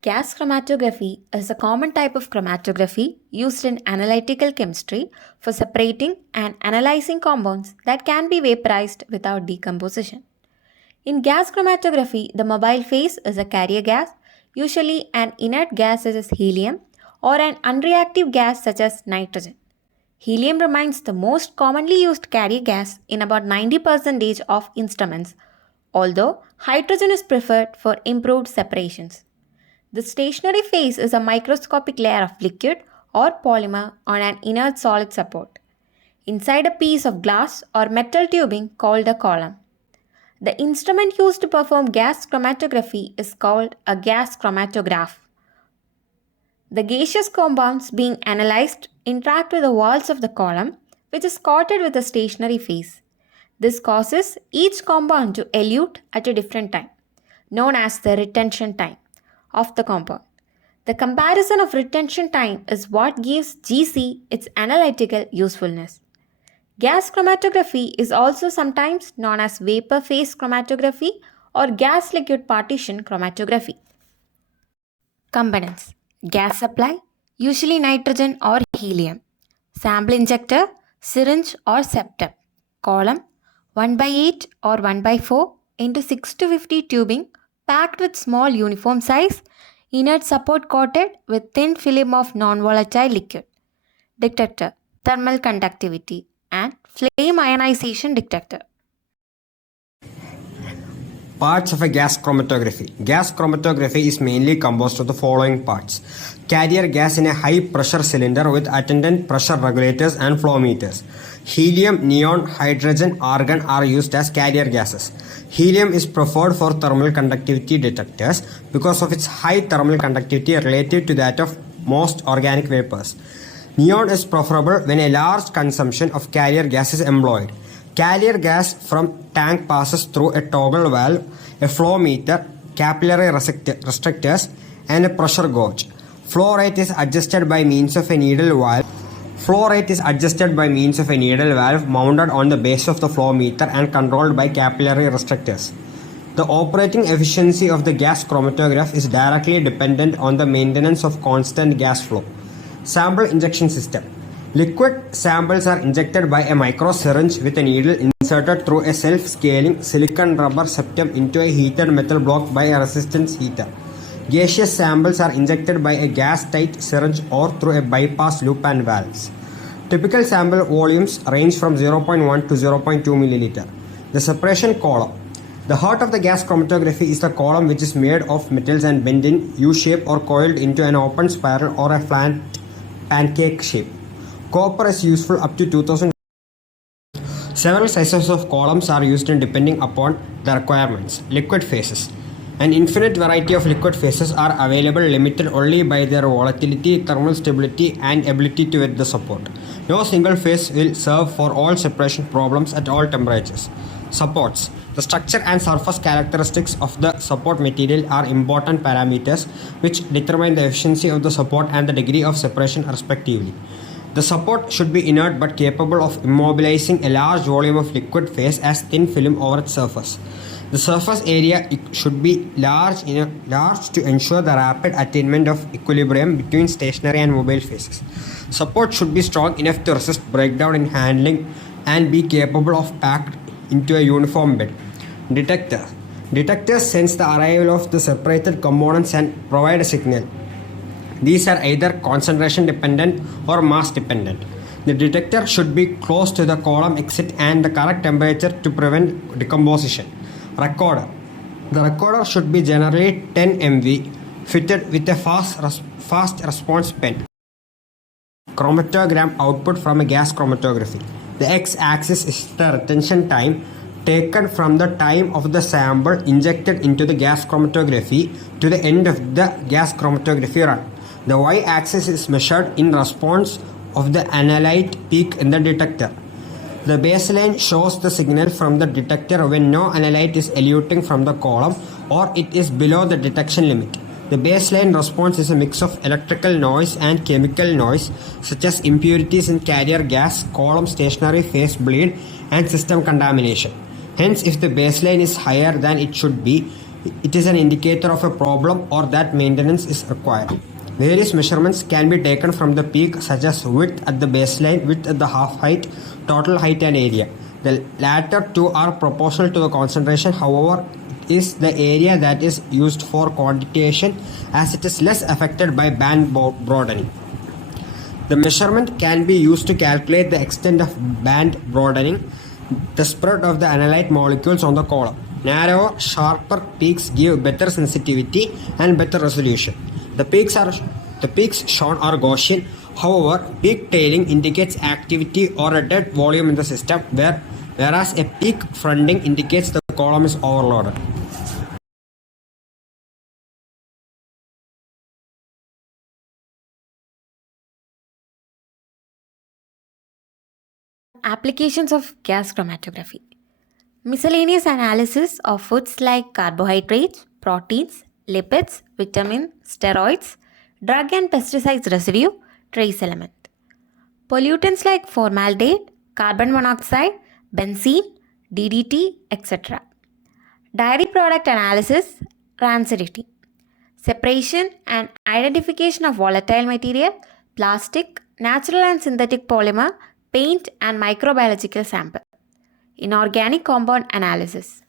Gas chromatography is a common type of chromatography used in analytical chemistry for separating and analyzing compounds that can be vaporized without decomposition. In gas chromatography, the mobile phase is a carrier gas, usually an inert gas such as helium or an unreactive gas such as nitrogen. Helium remains the most commonly used carrier gas in about 90% of instruments, although hydrogen is preferred for improved separations. The stationary phase is a microscopic layer of liquid or polymer on an inert solid support, inside a piece of glass or metal tubing called a column. The instrument used to perform gas chromatography is called a gas chromatograph. The gaseous compounds being analyzed interact with the walls of the column, which is coated with a stationary phase. This causes each compound to elute at a different time, known as the retention time of the compound. The comparison of retention time is what gives GC its analytical usefulness. Gas chromatography is also sometimes known as vapor phase chromatography or gas liquid partition chromatography. Components: gas supply, usually nitrogen or helium, sample injector, syringe or septum, column 1/8 or 1/4 into 6 to 50 tubing packed with small uniform size, inert support coated with thin film of non-volatile liquid, detector, thermal conductivity, and flame ionization detector. Parts of a gas chromatography. Gas chromatography is mainly composed of the following parts: carrier gas in a high pressure cylinder with attendant pressure regulators and flow meters. Helium, neon, hydrogen, argon are used as carrier gases. Helium is preferred for thermal conductivity detectors because of its high thermal conductivity relative to that of most organic vapors. Neon is preferable when a large consumption of carrier gas is employed. Carrier gas from tank passes through a toggle valve, a flow meter, capillary restrictors, and a pressure gauge. Flow rate is adjusted by means of a needle valve. Mounted on the base of the flow meter and controlled by capillary restrictors. The operating efficiency of the gas chromatograph is directly dependent on the maintenance of constant gas flow. Sample injection system. Liquid samples are injected by a micro syringe with a needle inserted through a self-scaling silicon rubber septum into a heated metal block by a resistance heater. Gaseous samples are injected by a gas-tight syringe or through a bypass loop and valves. Typical sample volumes range from 0.1 to 0.2 milliliter. The separation column. The heart of the gas chromatography is the column, which is made of metals and bent in U-shape or coiled into an open spiral or a flat pancake shape. Copper is useful up to 2000. Several sizes of columns are used depending upon the requirements. Liquid phases. An infinite variety of liquid phases are available, limited only by their volatility, thermal stability, and ability to wet the support. No single phase will serve for all separation problems at all temperatures. Supports. The structure and surface characteristics of the support material are important parameters which determine the efficiency of the support and the degree of separation respectively. The support should be inert but capable of immobilizing a large volume of liquid phase as thin film over its surface. The surface area should be large to ensure the rapid attainment of equilibrium between stationary and mobile phases. Support should be strong enough to resist breakdown in handling and be capable of packed into a uniform bed. Detector. Detectors sense the arrival of the separated components and provide a signal. These are either concentration dependent or mass dependent. The detector should be close to the column exit and the correct temperature to prevent decomposition. Recorder. The recorder should be generally 10 MV, fitted with a fast response pen. Chromatogram output from a gas chromatography. The x-axis is the retention time taken from the time of the sample injected into the gas chromatography to the end of the gas chromatography run. The y-axis is measured in response of the analyte peak in the detector. The baseline shows the signal from the detector when no analyte is eluting from the column or it is below the detection limit. The baseline response is a mix of electrical noise and chemical noise such as impurities in carrier gas, column stationary phase bleed, and system contamination. Hence, if the baseline is higher than it should be, it is an indicator of a problem or that maintenance is required. Various measurements can be taken from the peak, such as width at the baseline, width at the half height, total height and area. The latter two are proportional to the concentration, however, is the area that is used for quantitation as it is less affected by band broadening. The measurement can be used to calculate the extent of band broadening, the spread of the analyte molecules on the column. Narrower, sharper peaks give better sensitivity and better resolution. The peaks shown are Gaussian. However, peak tailing indicates activity or a dead volume in the system, whereas a peak fronting indicates the column is overloaded. Applications of gas chromatography. Miscellaneous analysis of foods like carbohydrates, proteins, lipids, vitamins, steroids, drug and pesticides residue, trace element. Pollutants like formaldehyde, carbon monoxide, benzene, DDT, etc. Dairy product analysis, rancidity. Separation and identification of volatile material, plastic, natural and synthetic polymer, paint and microbiological sample. Inorganic compound analysis.